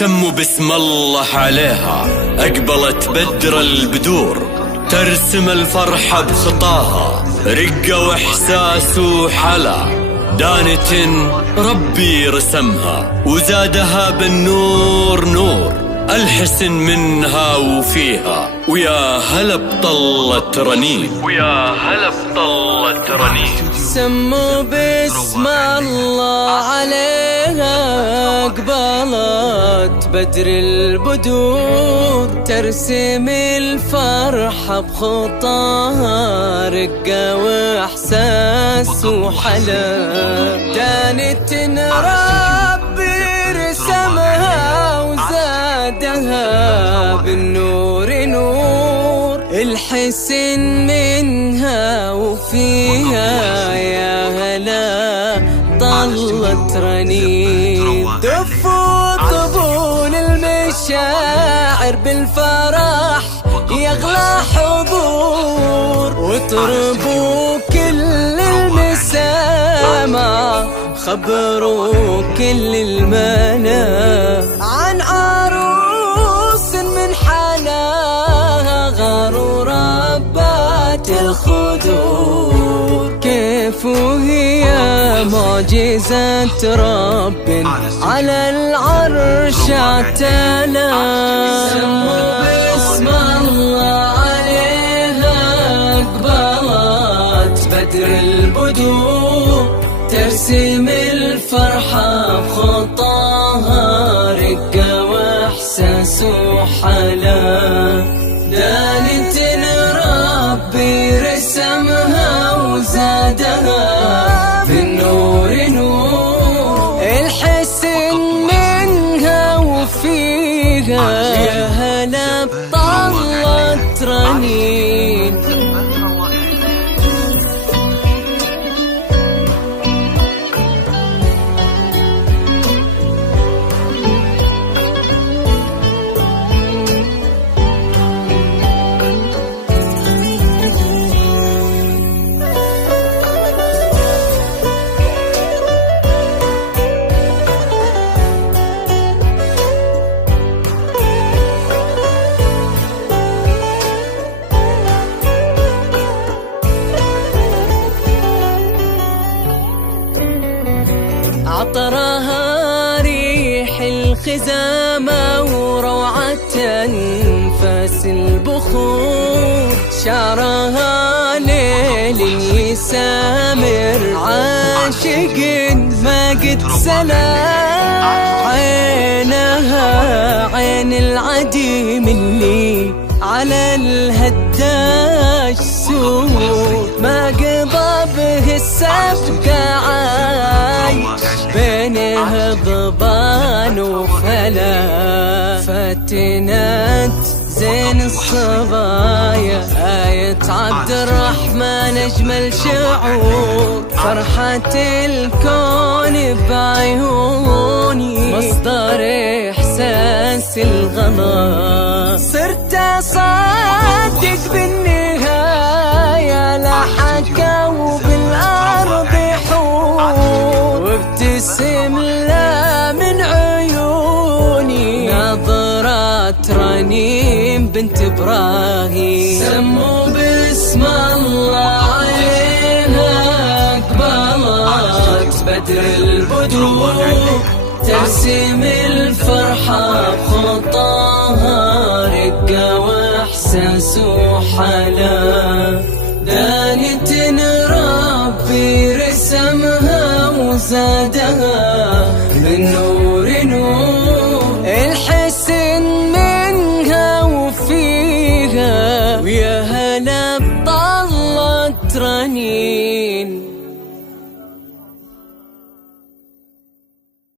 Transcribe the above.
سموا بسم الله عليها، أقبلت بدر البدور، ترسم الفرحة بخطاها، رقة وإحساس وحلا، دانة ربي رسمها وزادها بالنور نور، الحسن منها وفيها، ويا هلا بطلة رنين، ويا هلا بطلة رنين. سموا بسم الله عليها، أقبلت بدر البدور، ترسم الفرحة بخطاها، رقة وإحساس وحلا، دانة ربي رسمها وزادها بالنور نور، الحسن منها وفيها، يا هلا طلت رنين. دفوا طبول المشاعر بالفرح، يغلى حضور، واطربوا كل المسامع، خبروا كل المنى عن عروس من حناها، غاروا ربات الخدور، كيف وهي معجزة رب على العرش اعتلى. سموا بسم الله عليها، أقبلت بدر البدور، ترسم الفرحة بخطاها، رقة وإحساس وحلا، دانة ربي رسمها وزادها بالنور نور، الحسن منها وفيها، يا هلا بطلة رنين. عطرها ريح الخزامة وروعة أنفاس البخور، شعرها ليل يسامر عاشق ما قد سلام، عينها عين العديم اللي على الهداش سور، ما قضى به السبقة عايش، بينها ضبان وفلا، فتنات زين الصبايا، آية عبد الرحمن أجمل شعور، فرحة الكون بعيوني، مصدر إحساس الغلا، صرت أصدق بالنهاية، لا حكوا بالأرض حور، وابتسم لا من عيوني، نظرات رنين بنت إبراهيم. سموا بسم الله عليها، أقبلت بدر البدور، ترسم الفرحة بخطاها، رقة وإحساس وحلا، دانة ربي رسمها وزادها بالنور.